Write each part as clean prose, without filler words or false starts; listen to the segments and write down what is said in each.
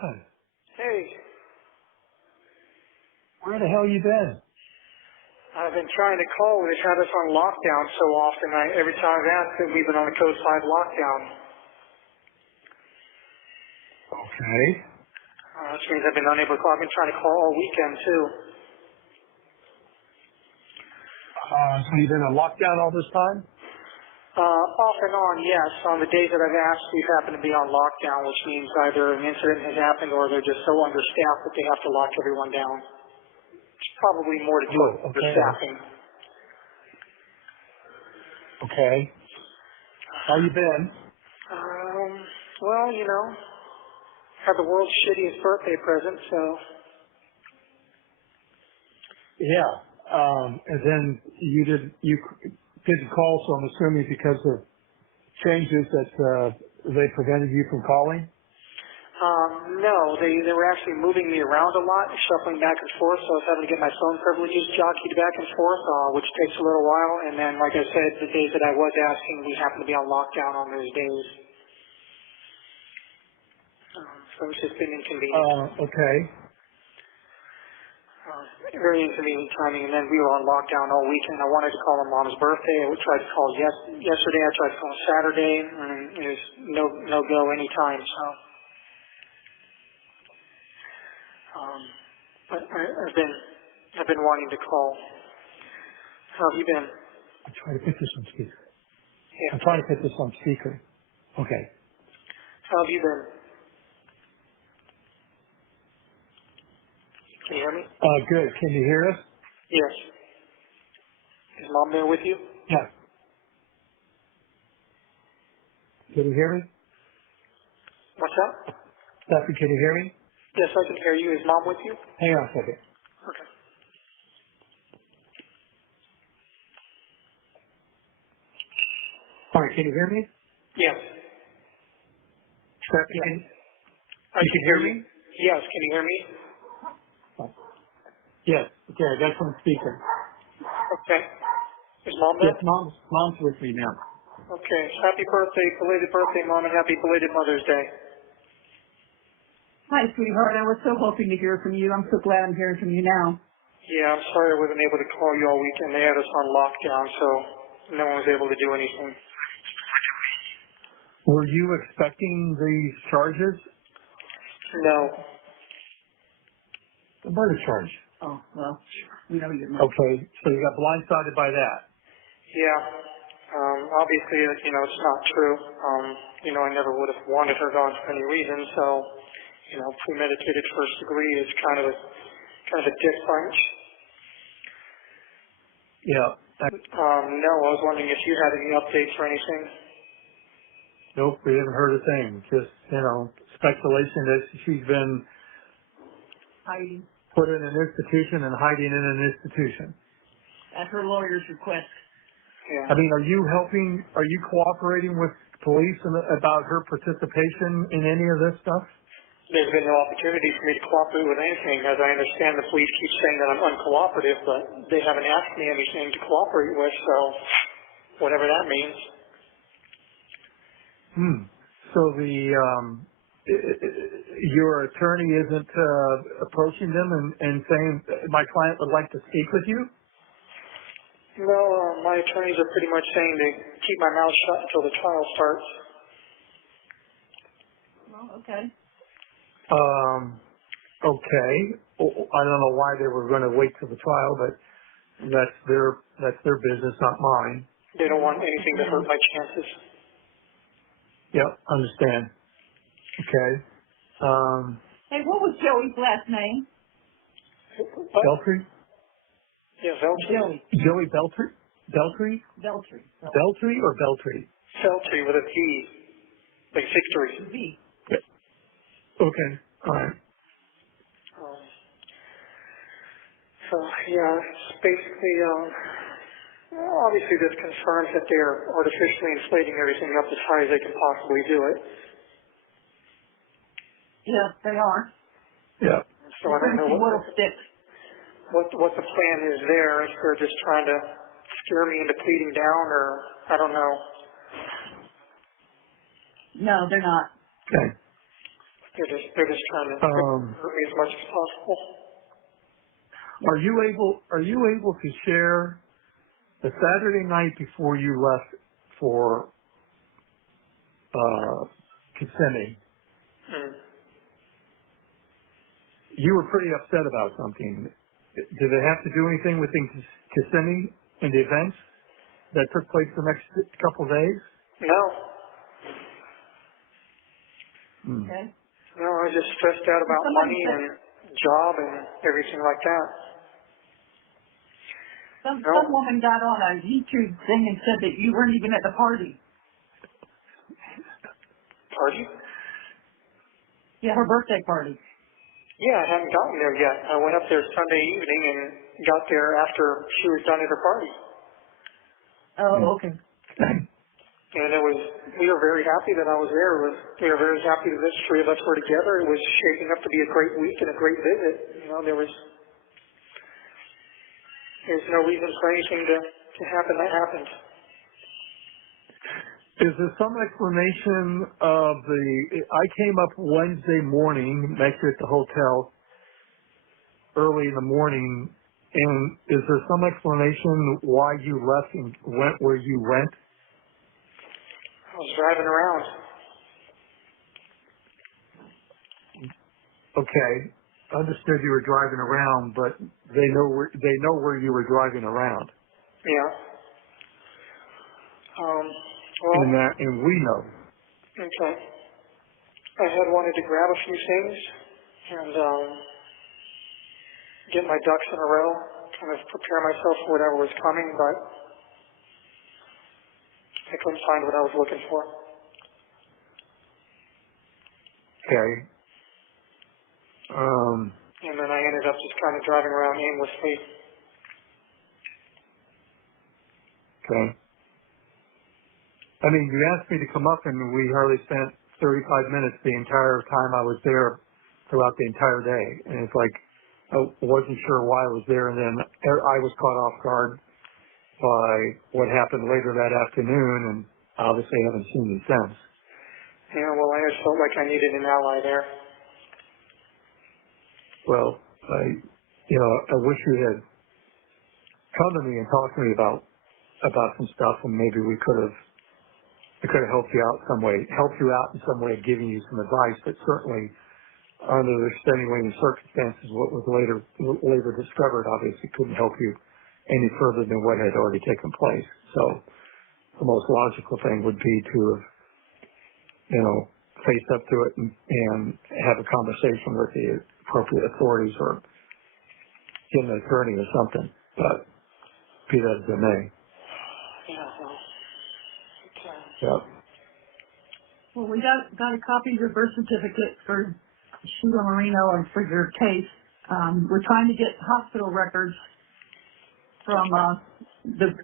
Stephan. Hey. Where the hell you been? I've been trying to call. They've had us on lockdown so often. Every time I've asked them, we've been on a Code 5 lockdown. Okay. Which means I've been unable to call. I've been trying to call all weekend, too. So you've been on lockdown all this time? Off and on, yes. On the days that I've asked, we happen to be on lockdown, which means either an incident has happened or they're just so understaffed that they have to lock everyone down. It's probably more to do with the staffing. Okay. How you been? Well, you know, had the world's shittiest birthday present, so. Yeah. And then you didn't call, so I'm assuming because of changes that they prevented you from calling? No, they were actually moving me around a lot, shuffling back and forth, so I was having to get my phone privileges jockeyed back and forth, which takes a little while. And then, like I said, the days that I was asking, we happened to be on lockdown on those days. So it's just been inconvenient. Okay. Very inconvenient timing, and then we were on lockdown all weekend. I wanted to call my mom's birthday. I tried to call yesterday. I tried to call Saturday, and it was no go anytime. So, but I've been wanting to call. How have you been? I'm trying to put this on speaker. Yeah. I'm trying to put this on speaker. Okay. How have you been? Can you hear me? Good. Can you hear us? Yes. Is Mom there with you? Yeah. Can you hear me? What's that? Stephan, can you hear me? Yes, I can hear you. Is Mom with you? Hang on a second. Okay. All right, can you hear me? Yes. Stephan, I can hear you. Yes, can you hear me? Yes. Okay, I got you on speaker. Okay. Is Mom there? Yes, mom's with me now. Okay. Happy birthday, belated birthday, Mom, and happy belated Mother's Day. Hi, sweetheart. I was so hoping to hear from you. I'm so glad I'm hearing from you now. Yeah, I'm sorry I wasn't able to call you all weekend. They had us on lockdown, so no one was able to do anything. Were you expecting these charges? No. The murder charge. Oh, well, we know you're not. Okay, so you got blindsided by that. Yeah. Obviously, it's not true. I never would have wanted her gone for any reason, so, premeditated first degree is kind of a dick punch. Yeah. No, I was wondering if you had any updates or anything. Nope, we haven't heard a thing. Just, speculation that she's been Hiding put in an institution and hiding in an institution. at her lawyer's request. Yeah. I mean, are you cooperating with police about her participation in any of this stuff? There's been no opportunity for me to cooperate with anything. As I understand, the police keep saying that I'm uncooperative, but they haven't asked me anything to cooperate with, so whatever that means. So your attorney isn't approaching them and saying, my client would like to speak with you? No, my attorneys are pretty much saying to keep my mouth shut until the trial starts. Well, okay. Okay. I don't know why they were going to wait till the trial, but that's their business, not mine. They don't want anything to hurt my chances. Yep, understand. Okay. Hey, what was Joey's last name? What? Beltry? Yeah, Veltri. Joey Beltry? Beltry? Beltry. Beltry or Beltry? Veltri with a V, like victory. V. Okay. All right. So, yeah, it's basically, obviously there's concerns that they're artificially inflating everything up as high as they can possibly do it. Yeah, they are. Yeah. So I don't know what'll stick. What the plan is there, if they're just trying to scare me into pleading down, or I don't know. No, they're not. Okay. They're just trying to hurt me as much as possible. Are you able to share the Saturday night before you left for Kissimmee? You were pretty upset about something. Did they have to do anything within Kissimmee in the events that took place the next couple of days? No. Okay. No, I was just stressed out about money and job and everything like that. Some woman got on a YouTube thing and said that you weren't even at the party. Party? Yeah, her birthday party. Yeah, I haven't gotten there yet. I went up there Sunday evening and got there after she was done at her party. Oh, okay. And we were very happy that I was there. We were very happy that the three of us were together. It was shaping up to be a great week and a great visit. You know, there's no reason for anything to happen that happened. Is there some explanation of I came up Wednesday morning, met you at the hotel early in the morning, and is there some explanation why you left and went where you went? I was driving around. Okay, understood you were driving around, but they know where you were driving around. Yeah. Well, And we know. Okay. I had wanted to grab a few things and get my ducks in a row, kind of prepare myself for whatever was coming, but I couldn't find what I was looking for. Okay. And then I ended up just kind of driving around aimlessly. Okay. I mean, you asked me to come up, and we hardly spent 35 minutes the entire time I was there throughout the entire day. And it's like, I wasn't sure why I was there, and then I was caught off guard by what happened later that afternoon, and obviously haven't seen you since. Yeah, well, I just felt like I needed an ally there. Well, I wish you had come to me and talked to me about some stuff, and maybe we could have helped you out in some way, giving you some advice. But certainly, under the extenuating circumstances, what was later discovered obviously couldn't help you any further than what had already taken place. So the most logical thing would be to have, face up to it and have a conversation with the appropriate authorities or get an attorney or something. But be that as it may. Yeah, well, okay. Yep. Well, we got a copy of your birth certificate for Sheila Marino and for your case. We're trying to get hospital records from the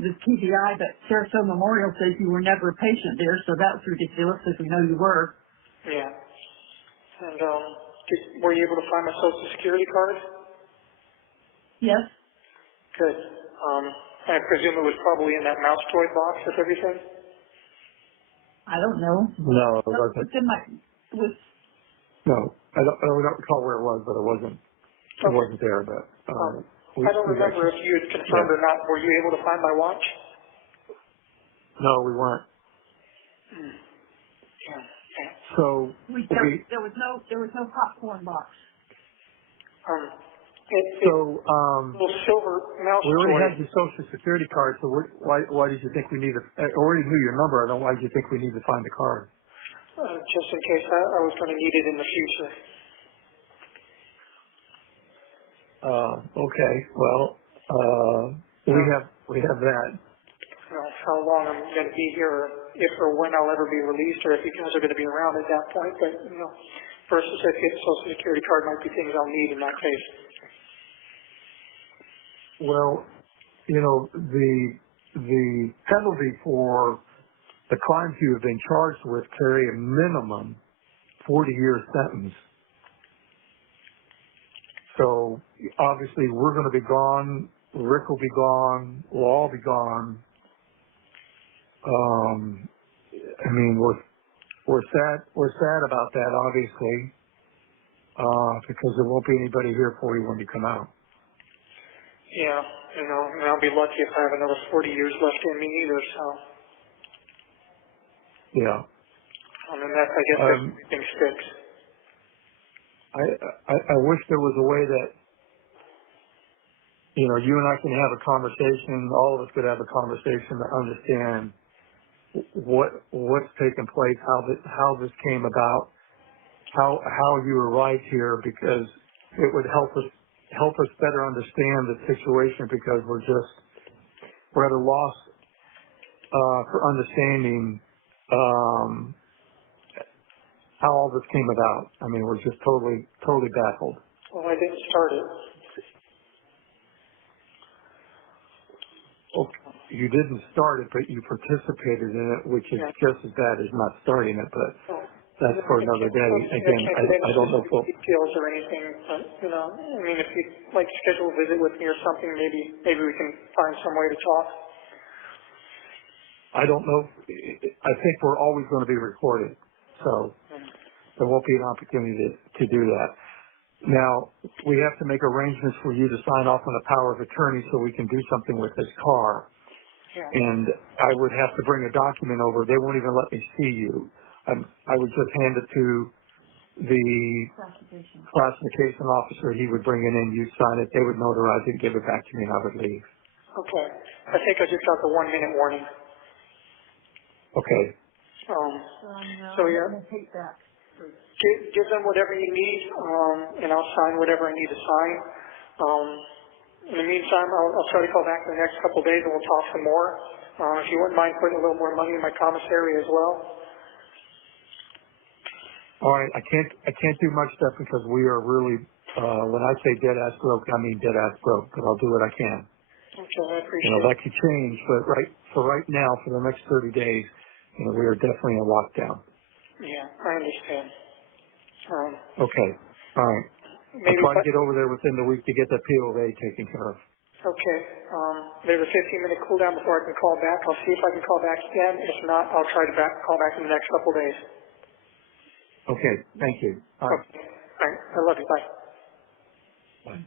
TBI, but Sarasota Memorial says you were never a patient there, so that was ridiculous because we know you were. Yeah. And were you able to find my Social Security card? Yes. Good. I presume it was probably in that mouse toy box with everything? I don't know. No, it wasn't. It's in my. No, I don't recall where it was, but it wasn't. Okay. It wasn't there, but. I don't remember if you had confirmed or not. Were you able to find my watch? No, we weren't. Yeah. So There was no popcorn box. Little silver mouse we already toy. had your Social Security card, so why did you think we needed? I already knew your number. I don't. Why did you think we need to find the card? Just in case I was going to need it in the future. Okay. Well, we have that. How long I'm going to be here, or if or when I'll ever be released, or if you guys are going to be around at that point. But birth certificate, Social Security card might be things I'll need in that case. Well, the penalty for the crimes you have been charged with carry a minimum 40-year sentence. So obviously we're going to be gone. Rick will be gone. We'll all be gone. we're sad about that, obviously, because there won't be anybody here for you when you come out. Yeah, and I'll be lucky if I have another 40 years left in me either, so. Yeah. I mean, I guess that's the way things fix. I wish there was a way that, you and I can have a conversation, all of us could have a conversation to understand what's taken place, how this came about, how you arrived here, because it would help us better understand the situation, because we're at a loss for understanding how all this came about. I mean, we're just totally baffled. Well, I didn't start it. Well, you didn't start it, but you participated in it, which is just as bad as not starting it, but that's for another day. Again, I don't know if details or anything, but, I mean, if you'd like to schedule a visit with me or something, maybe we can find some way to talk. I don't know. I think we're always going to be recorded, so there won't be an opportunity to do that. Now, we have to make arrangements for you to sign off on a power of attorney so we can do something with this car. Yeah. And I would have to bring a document over. They won't even let me see you. I would just hand it to the classification officer. He would bring it in, you'd sign it, they would notarize it, give it back to me, and I would leave. Okay. I think I just got the 1 minute warning. Okay. So yeah. Give them whatever you need, and I'll sign whatever I need to sign. In the meantime, I'll try to call back in the next couple of days and we'll talk some more. If you wouldn't mind putting a little more money in my commissary as well. All right, I can't do much stuff because we are really, when I say dead ass broke, I mean dead ass broke, but I'll do what I can. Okay, I appreciate it. That could change, but right now, for the next 30 days, we are definitely in lockdown. Yeah, I understand. Okay, all right. I'll try to get over there within the week to get the POA taken care of. Okay. There's a 15-minute cool down before I can call back. I'll see if I can call back again. If not, I'll try to call back in the next couple of days. Okay, thank you. All right. Okay. All right. I love you. Bye. Bye.